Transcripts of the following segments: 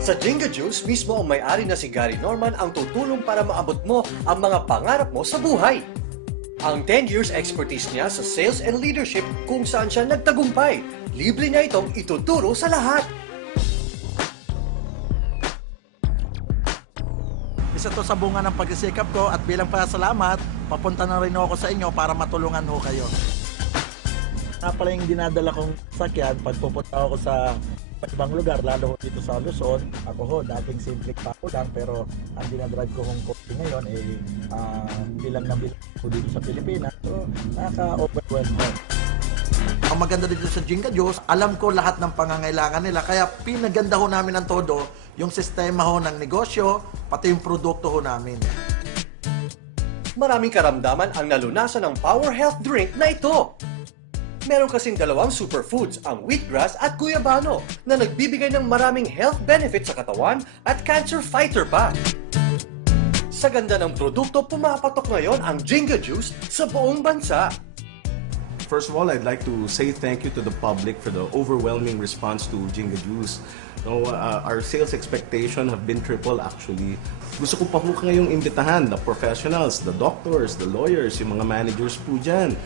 Sa Jinga Juice, mismo ang may-ari na si Gary Norman ang tutulong para maabot mo ang mga pangarap mo sa buhay. Ang 10 years expertise niya sa sales and leadership kung saan siya nagtagumpay. Libre niya itong ituturo sa lahat. Isa to sa bunga ng pagsisikap ko at bilang pasalamat, papunta na rin ako sa inyo para matulungan ho kayo. Nga pala yung dinadala kong sakyan pag pupunta ako sa ibang lugar, lalo dito sa Luzon. Ako ho, dating simple pa ko lang, pero ang dinadrive ko kong coffee ngayon ay bilang na bilang ko dito sa Pilipinas. So, nakaka-overwhelm ko. Ang maganda dito sa Jinga Juice, alam ko lahat ng pangangailangan nila, kaya pinaganda ho namin ng todo yung sistema ho ng negosyo, pati yung produkto ho namin. Maraming karamdaman ang nalunasan ng Power Health Drink na ito. Meron kasing dalawang superfoods, ang wheatgrass at guyabano, na nagbibigay ng maraming health benefits sa katawan at cancer fighter pa. Sa ganda ng produkto, pumapatok ngayon ang Jinga Juice sa buong bansa. First of all, I'd like to say thank you to the public for the overwhelming response to Jinga Juice. No, our sales expectation have been triple actually. Gusto ko pa po ngayong imbitahan, the professionals, the doctors, the lawyers, yung mga managers po dyan.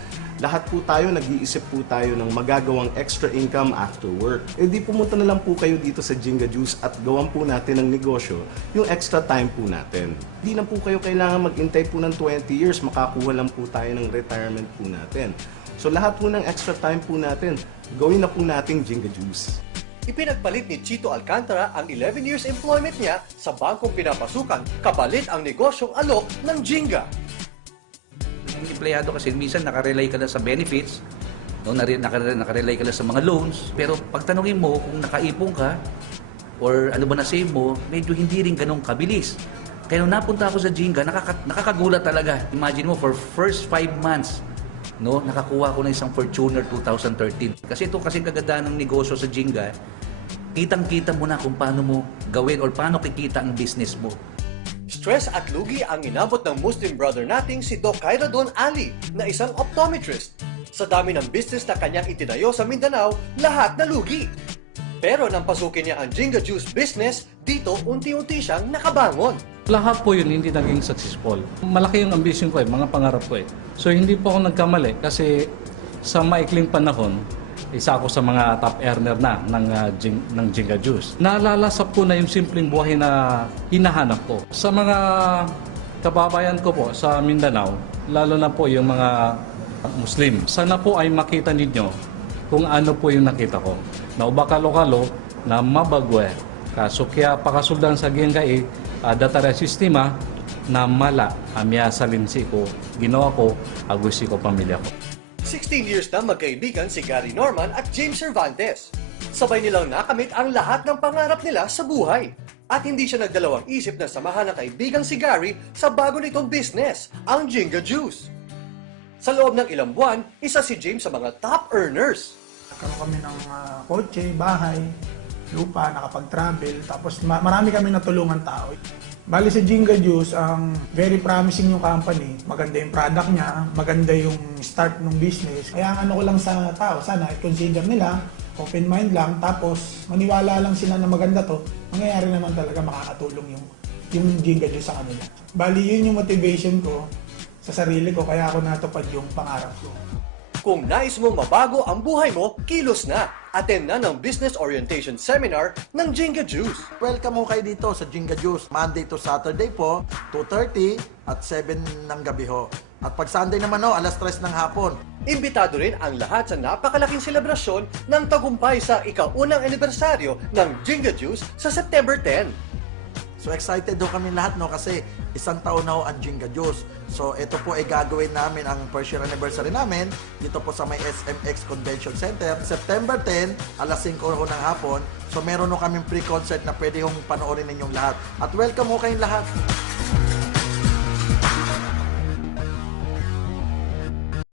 Lahat po tayo, nag-iisip po tayo ng magagawang extra income after work. E di pumunta na lang po kayo dito sa Jinga Juice at gawan po natin ng negosyo yung extra time po natin. Di na po kayo kailangan mag-intay po ng 20 years, makakuha lang po tayo ng retirement po natin. So lahat po ng extra time po natin, gawin na po nating Jinga Juice. Ipinagpalit ni Chito Alcantara ang 11 years employment niya sa bangkong pinapasukan, kapalit ang negosyong alok ng Jinga. Yung empleyado kasi minsan nakarely ka lang sa benefits, no, nakarely ka lang sa mga loans, pero pagtanungin mo kung nakaipon ka or ano ba na-save mo, medyo hindi rin ganun kabilis. Kaya nung napunta ako sa Jinga, nakakagulat talaga. Imagine mo, for first 5 months, no, nakakuha ko ng isang Fortuner 2013. Kasi ito kasing kagandahan ng negosyo sa Jinga, kitang-kita mo na kung paano mo gawin or paano kikita ang business mo. Stress at lugi ang inabot ng Muslim brother nating si Doc Khairadon Ali na isang optometrist. Sa dami ng business na kanyang itinayo sa Mindanao, lahat na lugi. Pero nang pasukin niya ang Jinga Juice business, dito unti-unti siyang nakabangon. Lahat po yun hindi naging successful. Malaki yung ambition ko mga pangarap ko . So hindi po ako nagkamali kasi sa maikling panahon, isa ako sa mga top earner na ng Jinga Juice. Nalalasap ko na yung simpleng buhay na hinahanap ko. Sa mga kababayan ko po sa Mindanao, lalo na po yung mga Muslim, sana po ay makita ninyo kung ano po yung nakita ko. Na ubakalo-kalo na mabagwe. Kasukya pakasuldan sa gengkai, datara sistema na mala amya salinsi ko, ginawa ko, agusi ko pamilya ko. 16 years na magkaibigan si Gary Norman at James Cervantes. Sabay nilang nakamit ang lahat ng pangarap nila sa buhay. At hindi siya nagdalawang isip na samahan ng kaibigang si Gary sa bago nitong business, ang Jinga Juice. Sa loob ng ilang buwan, isa si James sa mga top earners. Nagkaroon kami ng kotse, bahay, lupa, nakapag-travel, tapos marami kami natulungan tao. Bali sa Jinga Juice, ang very promising yung company. Maganda yung product niya, maganda yung start ng business. Kaya ang ano ko lang sa tao, sana i-consider nila, open mind lang, tapos maniwala lang sila na maganda to, mangyayari naman talaga makakatulong yung Jinga Juice sa kanila. Bali yun yung motivation ko sa sarili ko, kaya ako natupad yung pangarap ko. Kung nais mong mabago ang buhay mo, kilos na! Attend na ng Business Orientation Seminar ng Jinga Juice. Welcome ho kayo dito sa Jinga Juice. Monday to Saturday po, 2:30 at 7 ng gabi ho. At pag Sunday naman ho, alas 3 ng hapon. Imbitado rin ang lahat sa napakalaking selebrasyon ng tagumpay sa ika-unang anibersaryo ng Jinga Juice sa September 10. So excited ho kami lahat no kasi isang taon na ho ang Jinga Juice. So ito po ay gagawin namin ang first year anniversary namin dito po sa may SMX Convention Center. September 10, alas 5 ho ng hapon. So meron ho kaming pre-concert na pwede hong panoorin ninyong lahat. At welcome ho kayong lahat.